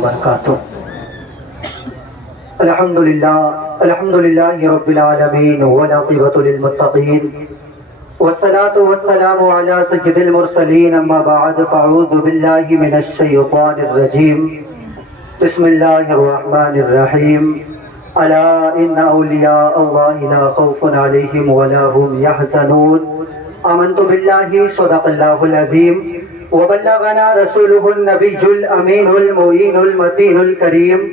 وبرکاتہ۔ الحمد للہ رب العالمین والعاقبۃ للمتقین والصلاة والسلام علی سید المرسلین، اما بعد فاعوذ باللہ من الشیطان الرجیم، بسم اللہ الرحمن الرحیم۔ الا ان اولیاء اللہ لا خوف علیہم ولا هم يحزنون۔ آمنت باللہ صدق اللہ العظیم وبلغنا رسوله النبی الامین المعین المتین الکریم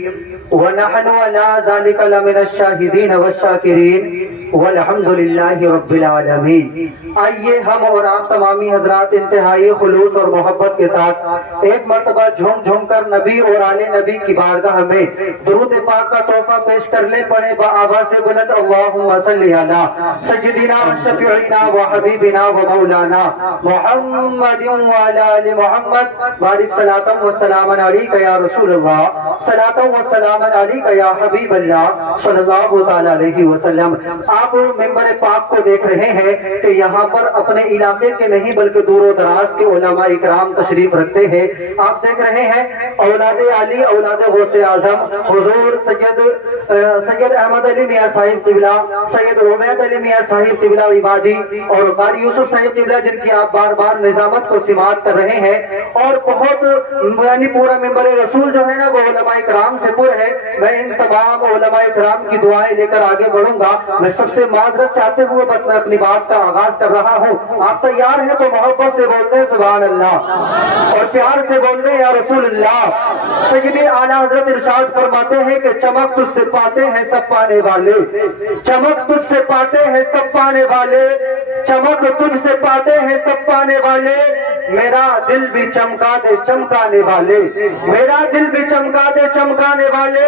ونحن على ذلك لمن الشاہدین والشاکرین والحمد للہ رب العالمین۔ آئیے ہم اور آپ تمامی حضرات انتہائی خلوص اور محبت کے ساتھ ایک مرتبہ جھوم جھوم کر نبی اور آل نبی کی بارگاہ میں درود پاک کا تحفہ پیش کر لیں۔ پڑھے بآواز بلند اللہم صلی علی سیدنا و شفیعنا و حبیبنا و مولانا محمد وعلی آل محمد، بارک صلاۃ و سلام علیک یا رسول اللہ، صلاۃ و سلام علیک یا حبیب اللہ صلی اللہ تعالی علیہ وسلم۔ آپ ممبر پاک کو دیکھ رہے ہیں کہ یہاں پر اپنے علاقے کے نہیں بلکہ دور و دراز کے علماء اکرام تشریف رکھتے ہیں۔ آپ دیکھ رہے ہیں اولاد علی، اولاد غوث اعظم حضور سید احمد علی میاں صاحب قبلہ، سید عبید علی میاں صاحب قبلہ عبادی اور قاری یوسف صاحب قبلہ، جن کی آپ بار بار نظامت کو سماعت کر رہے ہیں، اور بہت یعنی پورا ممبر رسول جو ہے نا وہ علماء اکرام سے پر ہے۔ میں ان تمام علماء اکرام کی دعائیں لے کر آگے بڑھوں گا۔ میں سب سے معذرت چاہتے ہوئے بس میں اپنی بات کا آغاز کر رہا ہوں۔ آپ تیار ہیں تو محبت سے بول دیں سبحان اللہ، اور پیار سے بول دیں یا رسول اللہ۔ سیدی اعلیٰ حضرت ارشاد فرماتے ہیں کہ چمک تجھ سے پاتے ہیں سب پانے والے، چمک تجھ سے پاتے ہیں سب پانے والے، چمک تجھ سے پاتے ہیں سب پانے والے، میرا دل بھی چمکا دے چمکانے والے، میرا دل بھی چمکا دے چمکانے والے،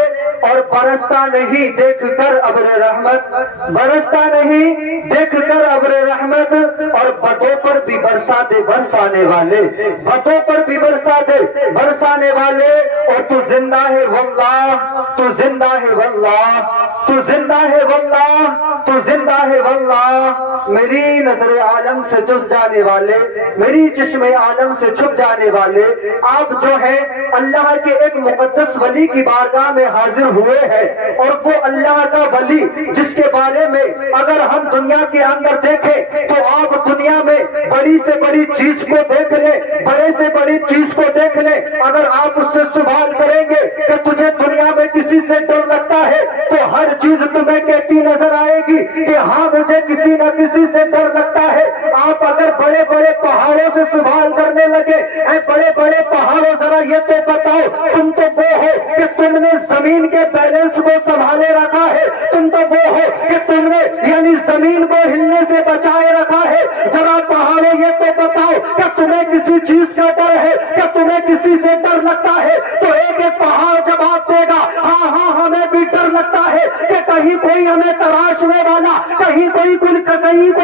اور برستا نہیں دیکھ کر ابر رحمت، برستا نہیں دیکھ کر ابر رحمت، اور بدوں پر بھی برسا دے برسانے والے، بدوں پر بھی برسا دے برسانے والے، اور تو زندہ ہے واللہ، تو زندہ ہے واللہ، تو زندہ ہے واللہ، تو زندہ ہے واللہ، میری نظر عالم سے چھپ جانے والے، میری چشم عالم سے چھپ جانے والے۔ آپ جو ہیں اللہ کے ایک مقدس ولی کی بارگاہ میں حاضر ہوئے ہیں، اور وہ اللہ کا ولی جس کے بارے میں اگر ہم دنیا کے اندر دیکھیں تو آپ دنیا میں بڑی سے بڑی چیز کو دیکھ لیں، بڑے سے بڑی چیز کو دیکھ لیں، اگر آپ اس سے سوال کریں گے کہ تجھے دنیا میں کسی سے ڈر لگتا ہے تو ہر چیز تمہیں کہتی نظر آئے گی کہ ہاں مجھے کسی نہ کسی سے ڈر لگتا ہے۔ آپ اگر بڑے بڑے پہاڑوں سے سوال کرنے لگے، اے بڑے بڑے پہاڑوں ذرا یہ تو بتاؤ تم تو وہ ہو کہ تم نے زمین کے بیلنس کو سنبھالے رکھا ہے، تم تو وہ ہو کہ تم نے یعنی زمین کو ہلنے سے بچائے رکھا ہے، ذرا پہاڑوں یہ تو بتاؤ کہ تمہیں کسی چیز کا ڈر ہے، کہ تمہیں کسی سے ڈر لگتا ہے؟ تو ایک ایک پہاڑ جواب دے گا ہاں ہاں ہمیں بھی ڈر لگتا ہے کہ کہیں کوئی ہمیں تراشنے والا، کہیں کوئی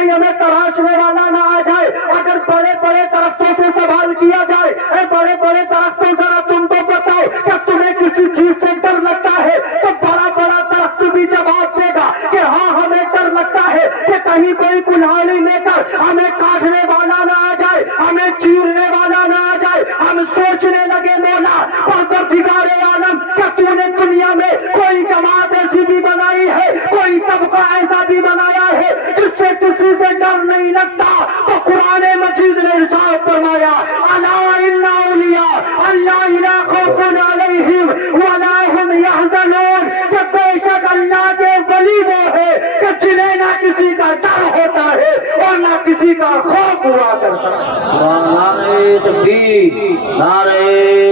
ہمیں تراشنے والا نہ آ جائے۔ اگر بڑے بڑے درختوں سے سوال کیا جائے، اے بڑے بڑے درختوں ذرا تم تو بتاؤ کہ تمہیں کسی چیز سے ڈر لگتا ہے؟ تو بڑا بڑا درخت بھی جواب دے گا کہ ہاں ہمیں ڈر لگتا ہے کہ کہیں کوئی کلہاڑی لے کر ہمیں کاٹنے والا نہ آ جائے، ہمیں چیرنے والا نہ آ جائے۔ ہم سوچنے لگے مولا پروردگار عالم کہ تو نے دنیا میں کوئی جماعت ایسی بھی بنائی ہے، کوئی طبقہ ایسا بھی بنایا ہے جس سے کسی سے ڈر نہیں لگتا۔ تو قرآن مجید نے ارشاد فرمایا الا ان اولیاء اللہ لا خوف علیہم ولا هم يحزنون، کہ بے شک اللہ کے ولی وہ ہے کہ جنہیں نہ کسی کا ڈر ہوتا ہے اور نہ کسی کا خوف ہوا کرتا ہے۔ نعرہ تکبیر، نعرہ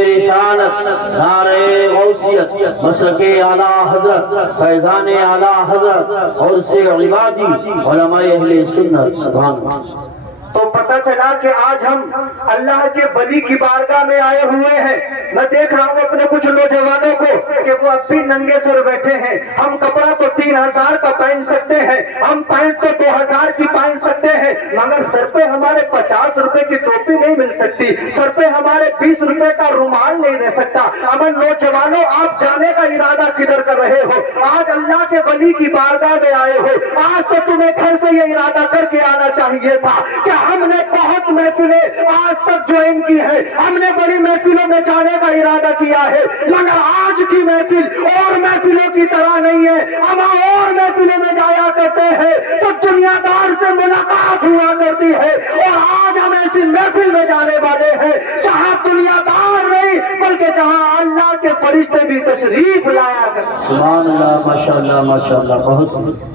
رسالت، نعرہ غوثیت، مسلک اعلیٰ حضرت، فیضان اعلیٰ حضرت اور سے عبادی علماء اہل سنت، سبحان اللہ۔ تو پتہ چلا کہ آج ہم اللہ کے ولی کی بارگاہ میں آئے ہوئے ہیں۔ میں دیکھ رہا ہوں اپنے کچھ نوجوانوں کو کہ وہ اب بھی ننگے سر بیٹھے ہیں۔ ہم کپڑا تو 3000 کا پہن سکتے ہیں، ہم پینٹ تو 2000 کی پہن سکتے ہیں، مگر سر پہ ہمارے 50 روپے کی ٹوپی نہیں مل سکتی، سر پہ ہمارے 20 روپے کا رومال نہیں رہ سکتا۔ امن نوجوانوں، آپ جانے کا ارادہ کدھر کر رہے ہو؟ آج اللہ کے ولی کی بارگاہ میں آئے ہو، آج تو تمہیں گھر سے یہ ارادہ کر کے آنا چاہیے تھا کہ ہم نے بہت محفلیں آج تک جوائن کی ہے، ہم نے بڑی محفلوں میں جانے کا ارادہ کیا ہے، مگر آج کی محفل اور محفلوں کی طرح نہیں ہے۔ ہم اور محفلوں میں جایا کرتے ہیں تو دنیا دار سے ملاقات ہوا کرتی ہے، اور آج ہم ایسی محفل میں جانے والے ہیں جہاں دنیا دار نہیں بلکہ جہاں اللہ کے فرشتے بھی تشریف لایا کرتے ہیں۔ سبحان اللہ، ماشاءاللہ ماشاءاللہ، بہت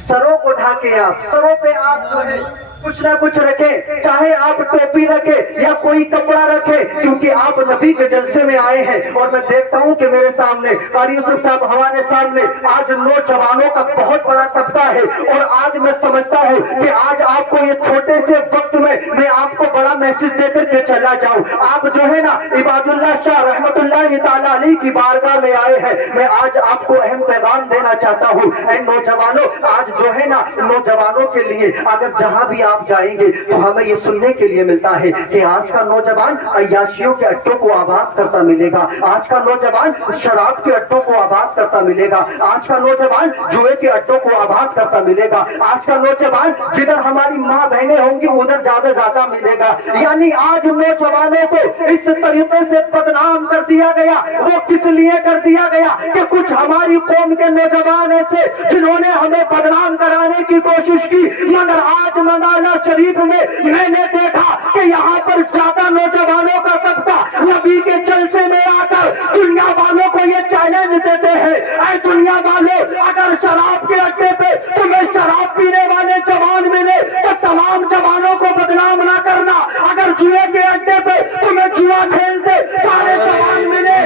سروں کو ڈھانکے آپ، سروں پہ آپ جو ہے کچھ نہ کچھ رکھیں، چاہے آپ ٹوپی رکھیں یا کوئی کپڑا رکھیں، کیونکہ آپ نبی کے جلسے میں آئے ہیں۔ اور میں دیکھتا ہوں کہ میرے سامنے قاری یوسف صاحب ہمارے سامنے آج نوجوانوں کا بہت بڑا طبقہ ہے، اور آج میں سمجھتا ہوں کہ آج آپ کو یہ چھوٹے سے وقت میں آپ کو بڑا میسج دے کر کے چلا جاؤں۔ آپ جو ہے نا عباد اللہ شاہ رحمت اللہ تعالیٰ علیہ کی بارگاہ میں آئے ہیں، میں آج آپ کو اہم پیغام دینا چاہتا ہوں۔ اے نوجوانوں، آج جو ہے نا نوجوانوں کے لیے اگر جہاں بھی آپ جائیں گے تو ہمیں یہ سننے کے لیے ملتا ہے کہ آج کا نوجوان عیاشیوں کے اڈوں کو آباد کرتا ملے گا، آج کا نوجوان شراب کے اڈوں کو آباد کرتا ملے گا، آج کا نوجوان جوئے کے اڈوں کو آباد کرتا ملے گا، آج کا نوجوان جدھر ہماری ماں بہنیں ہوں گی ادھر زیادہ ملے گا۔ یعنی آج نوجوانوں کو اس طریقے سے بدنام کر دیا گیا۔ وہ کس لیے کر دیا گیا کہ کچھ ہماری قوم کے نوجوان ایسے جنہوں نے ہمیں بدنام کرانے کی کوشش کی، مگر آج مدینہ شریف میں نے دیکھا کہ یہاں پر زیادہ نوجوانوں کا طبقہ نبی کے جلسے میں آ کر دنیا والوں کو یہ چیلنج دیتے ہیں، اے دنیا والوں، اگر شراب کے اڈے پہ تمہیں شراب پینے والے جوان ملے تو تمام جوانوں کو بدنام نہ کرنا، اگر جوئے کے اڈے پہ تمہیں جوا کھیلتے سارے جوان ملے۔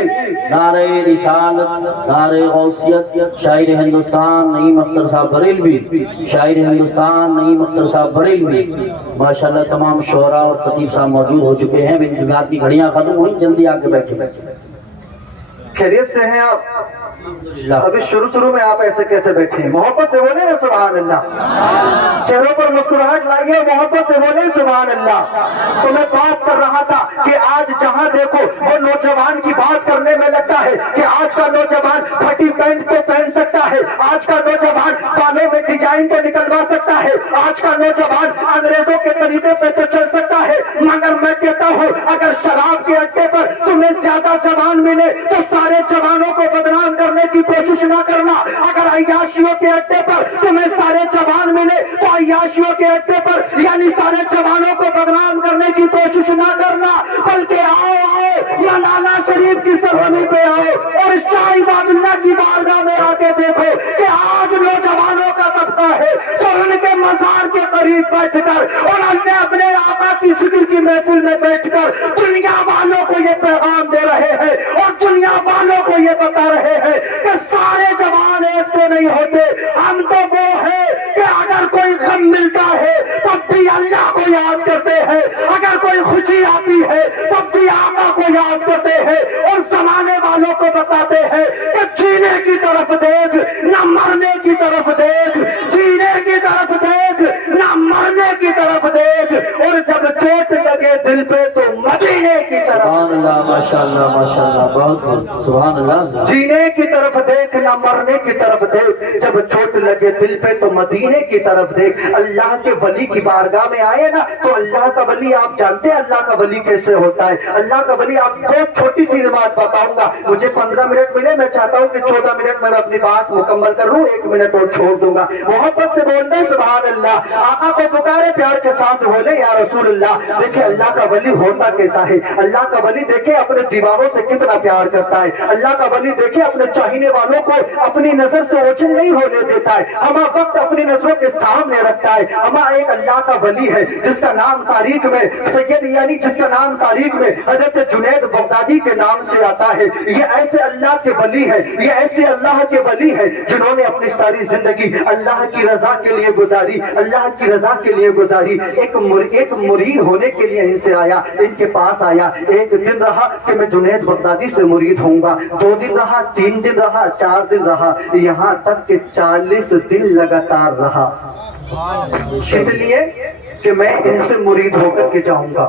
نعرہ رسالت، نعرہ غوثیت، شاعر ہندوستان نعیم اختر صاحب بریلوی، شاعر ہندوستان نعیم اختر صاحب بریلوی، ماشاءاللہ تمام شعراء اور خطیب صاحب موجود ہو چکے ہیں۔ انتظار کی گھڑیاں ختم ہوئی، جلدی آ کے بیٹھے۔ خیریت سے ہیں آپ؟ ابھی شروع میں آپ ایسے کیسے بیٹھے ہیں؟ محبت سے بولیں نا سبحان اللہ، چہروں پر مسکراہٹ لائیے، محبت سے بولیں سبحان اللہ۔ تو میں بات کر رہا تھا کہ آج جہاں دیکھو وہ نوجوان کی بات کرنے میں لگتا ہے کہ آج کا نوجوان پھٹی پینٹ تو پہن سکتا ہے، آج کا نوجوان بالوں میں ڈیزائن تو نکلوا سکتا ہے، آج کا نوجوان انگریزوں کے طریقے پہ تو چل سکتا ہے، مگر میں کہتا ہوں اگر شراب کے اڈے پر تمہیں زیادہ جوان ملے تو سارے جوانوں کو بدنام کرنے کی کوشش نہ کرنا، اگر عیاشیوں کے اڈے پر تمہیں سارے جوان ملے تو عیاشیوں کے اڈے پر یعنی سارے جوانوں کو بدنام کرنے کی کوشش نہ کرنا، بلکہ آؤ منالہ شریف کی سرزمین پہ آؤ اور شاہ عباد اللہ کی بارگاہ میں آ کے دیکھو کہ آج نوجوانوں کا طبقہ ہے جو ان کے مزار کے قریب بیٹھ کر اور اپنے آقا کی ذکر کی محفل میں بیٹھ کر دنیا والوں کو یہ پیغام دے رہے ہیں اور دنیا والوں کو یہ بتا رہے ہیں کہ سارے جوان ایک سے نہیں ہوتے، ہم تو وہ ہیں کہ اگر کوئی غم ملتا ہے تب بھی اللہ کو یاد کرتے ہیں، اگر کوئی خوشی آتی ہے تب بھی آقا کو یاد کرتے ہیں، اور زمانے والوں کو بتاتے ہیں کہ جینے کی طرف دیکھ نہ مرنے کی طرف دیکھ، جینے کی طرف دیکھ نہ مرنے کی طرف دیکھ، اور جب چوٹ لگے دل پہ تو مدینے کی طرف۔ سبحان اللہ، ماشاءاللہ ماشاءاللہ، بہت سبحان اللہ۔ جینے کی طرف دیکھ نہ مرنے کی طرف دیکھ، جب چوٹ لگے دل پہ تو مدینے کی طرف دیکھ۔ اللہ کے ولی کی بارگاہ میں آئے نا تو اللہ کا ولی آپ جانتے ہیں اللہ کا ولی کیسے ہوتا ہے؟ اللہ کا ولی آپ کو چھوٹی سی بات بتاؤں گا، مجھے 15 منٹ ملے، میں چاہتا ہوں کہ 14 منٹ میں اپنی بات مکمل کر لوں، 1 منٹ اور چھوڑ دوں گا۔ محبت سے بول دیں سبحان اللہ، آقا کو پکارے پیار کے ساتھ بولے یا رسول اللہ۔ دیکھیں اللہ کا ولی ہوتا کیسا ہے، اللہ کا ولی دیکھیں اپنے دیواروں سے کتنا پیار کرتا ہے، اللہ کا ولی دیکھیں اپنے چاہنے والوں کو اپنی نظر سے اوجھل نہیں ہونے دیتا ہے، ہما وقت اپنی نظروں کے سامنے رکھتا ہے۔ ہما ایک اللہ کا ولی ہے جس کا نام تاریخ میں سید یعنی جس کا نام تاریخ میں حضرت جنید بغدادی کے نام سے آتا ہے۔ یہ ایسے اللہ کے ولی ہے، یہ ایسے اللہ کے ولی ہے جنہوں نے اپنی ساری زندگی اللہ کی رضا کے لیے گزاری، اللہ کی رضا کے لیے گزاری۔ ایک مرید ہونے کے لیے ان سے آیا، ان کے پاس آیا، ایک دن رہا کہ میں جنید بغدادی سے مرید ہوں گا، 2 دن رہا، 3 دن رہا، 4 دن رہا، یہاں تک کہ 40 دن لگاتار رہا۔ اس لیے کہ میں ان سے مرید ہو کر کے جاؤں گا۔